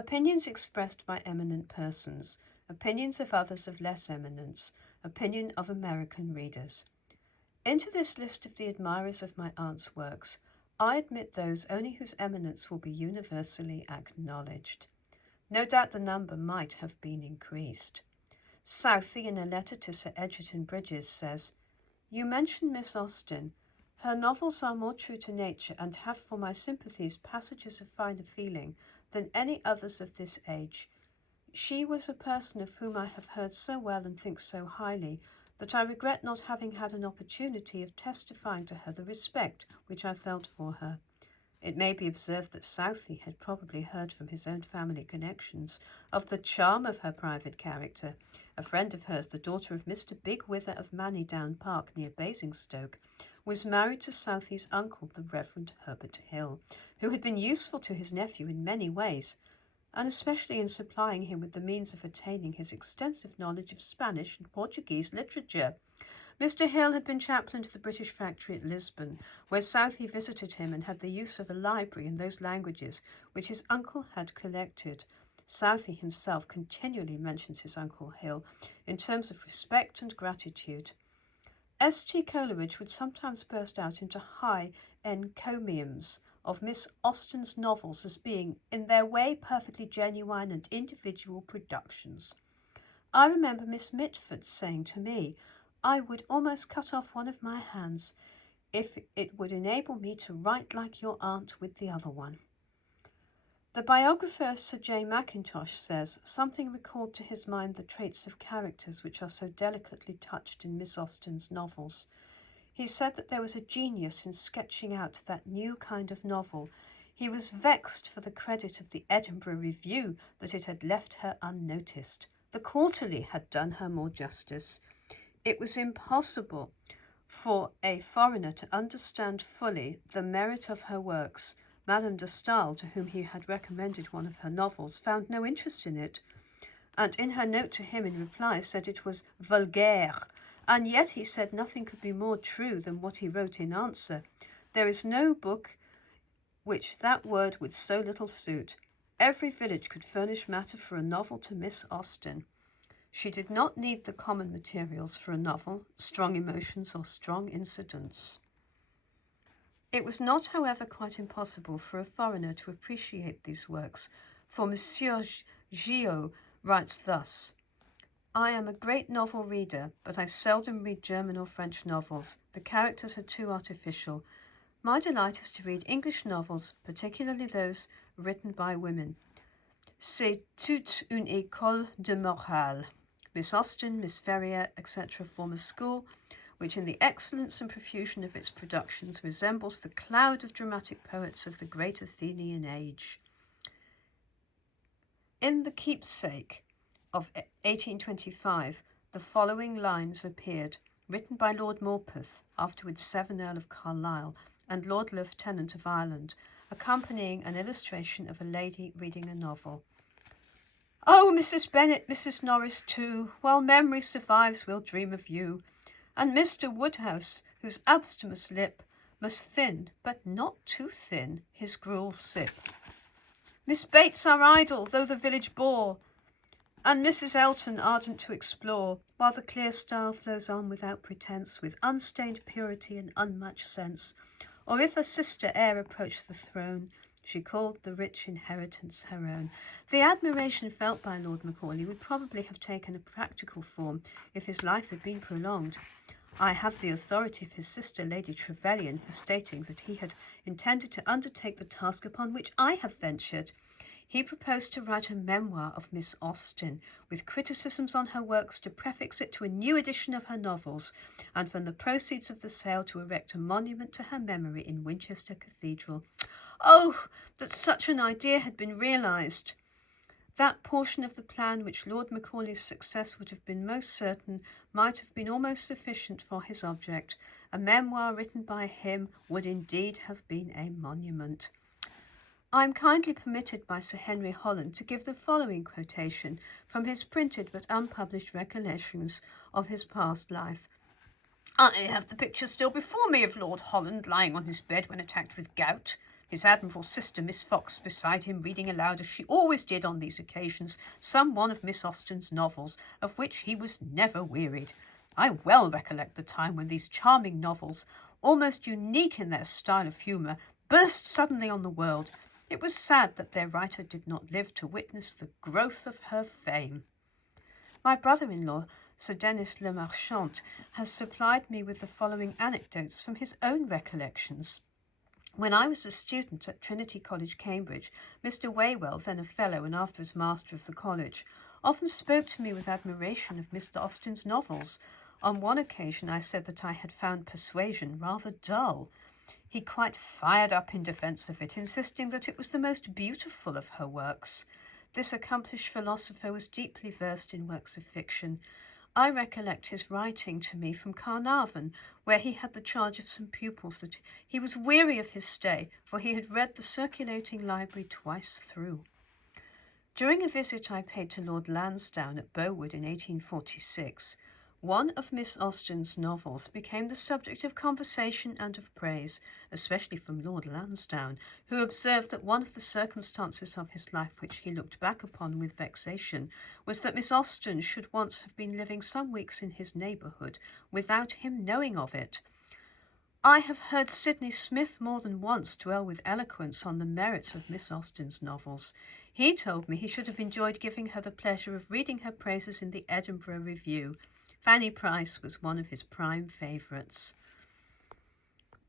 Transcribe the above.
Opinions expressed by eminent persons, opinions of others of less eminence, opinion of American readers. Into this list of the admirers of my aunt's works, I admit those only whose eminence will be universally acknowledged. No doubt the number might have been increased. Southey, in a letter to Sir Egerton Brydges, says, "You mention Miss Austen. Her novels are more true to nature and have for my sympathies passages of finer feeling than any others of this age. She was a person of whom I have heard so well and think so highly, that I regret not having had an opportunity of testifying to her the respect which I felt for her." It may be observed that Southey had probably heard from his own family connections of the charm of her private character. A friend of hers, the daughter of Mr. Bigwither of Manydown Park near Basingstoke, was married to Southey's uncle, the Reverend Herbert Hill, who had been useful to his nephew in many ways, and especially in supplying him with the means of attaining his extensive knowledge of Spanish and Portuguese literature. Mr. Hill had been chaplain to the British factory at Lisbon, where Southey visited him and had the use of a library in those languages which his uncle had collected. Southey himself continually mentions his Uncle Hill in terms of respect and gratitude. S.T. Coleridge would sometimes burst out into high encomiums of Miss Austen's novels as being, in their way, perfectly genuine and individual productions. I remember Miss Mitford saying to me, "I would almost cut off one of my hands if it would enable me to write like your aunt with the other one." The biographer Sir J. Mackintosh says something recalled to his mind the traits of characters which are so delicately touched in Miss Austen's novels. He said that there was a genius in sketching out that new kind of novel. He was vexed for the credit of the Edinburgh Review that it had left her unnoticed. The Quarterly had done her more justice. It was impossible for a foreigner to understand fully the merit of her works. Madame de Staël, to whom he had recommended one of her novels, found no interest in it, and in her note to him in reply said it was vulgaire, and yet he said nothing could be more true than what he wrote in answer. There is no book which that word would so little suit. Every village could furnish matter for a novel to Miss Austen. She did not need the common materials for a novel, strong emotions or strong incidents. It was not, however, quite impossible for a foreigner to appreciate these works, for Monsieur Gillot writes thus, "I am a great novel reader, but I seldom read German or French novels. The characters are too artificial. My delight is to read English novels, particularly those written by women. C'est toute une école de morale. Miss Austen, Miss Ferrier, etc. form a school which in the excellence and profusion of its productions resembles the cloud of dramatic poets of the great Athenian age." In The Keepsake of 1825, the following lines appeared, written by Lord Morpeth, afterwards Severn Earl of Carlisle, and Lord Lieutenant of Ireland, accompanying an illustration of a lady reading a novel. "Oh, Mrs. Bennet, Mrs. Norris too, while memory survives we'll dream of you, and Mr. Woodhouse, whose abstemious lip must thin, but not too thin, his gruel sip. Miss Bates our idol, though the village bore, and Mrs. Elton ardent to explore, while the clear style flows on without pretence, with unstained purity and unmatched sense. Or if a sister e'er approached the throne, she called the rich inheritance her own." The admiration felt by Lord Macaulay would probably have taken a practical form if his life had been prolonged. I have the authority of his sister, Lady Trevelyan, for stating that he had intended to undertake the task upon which I have ventured. He proposed to write a memoir of Miss Austen, with criticisms on her works, to prefix it to a new edition of her novels, and from the proceeds of the sale to erect a monument to her memory in Winchester Cathedral. Oh, that such an idea had been realised! That portion of the plan which Lord Macaulay's success would have been most certain might have been almost sufficient for his object. A memoir written by him would indeed have been a monument. I am kindly permitted by Sir Henry Holland to give the following quotation from his printed but unpublished recollections of his past life. "I have the picture still before me of Lord Holland lying on his bed when attacked with gout. his admirable sister Miss Fox beside him reading aloud, as she always did on these occasions, some one of Miss Austen's novels, of which he was never wearied. I well recollect the time when these charming novels, almost unique in their style of humour, burst suddenly on the world. It was sad that their writer did not live to witness the growth of her fame. My brother-in-law, Sir Denis Le Marchant, has supplied me with the following anecdotes from his own recollections. When I was a student at Trinity College, Cambridge, Mr. Waywell, then a fellow and afterwards master of the college, often spoke to me with admiration of Mr. Austen's novels. On one occasion I said that I had found Persuasion rather dull. He quite fired up in defence of it, insisting that it was the most beautiful of her works. This accomplished philosopher was deeply versed in works of fiction. I recollect his writing to me from Carnarvon, where he had the charge of some pupils, that he was weary of his stay, for he had read the circulating library twice through. During a visit I paid to Lord Lansdowne at Bowood in 1846, one of Miss Austen's novels became the subject of conversation and of praise, especially from Lord Lansdowne, who observed that one of the circumstances of his life which he looked back upon with vexation was that Miss Austen should once have been living some weeks in his neighbourhood without him knowing of it. I have heard Sidney Smith more than once dwell with eloquence on the merits of Miss Austen's novels. He told me he should have enjoyed giving her the pleasure of reading her praises in the Edinburgh Review. Fanny Price was one of his prime favourites.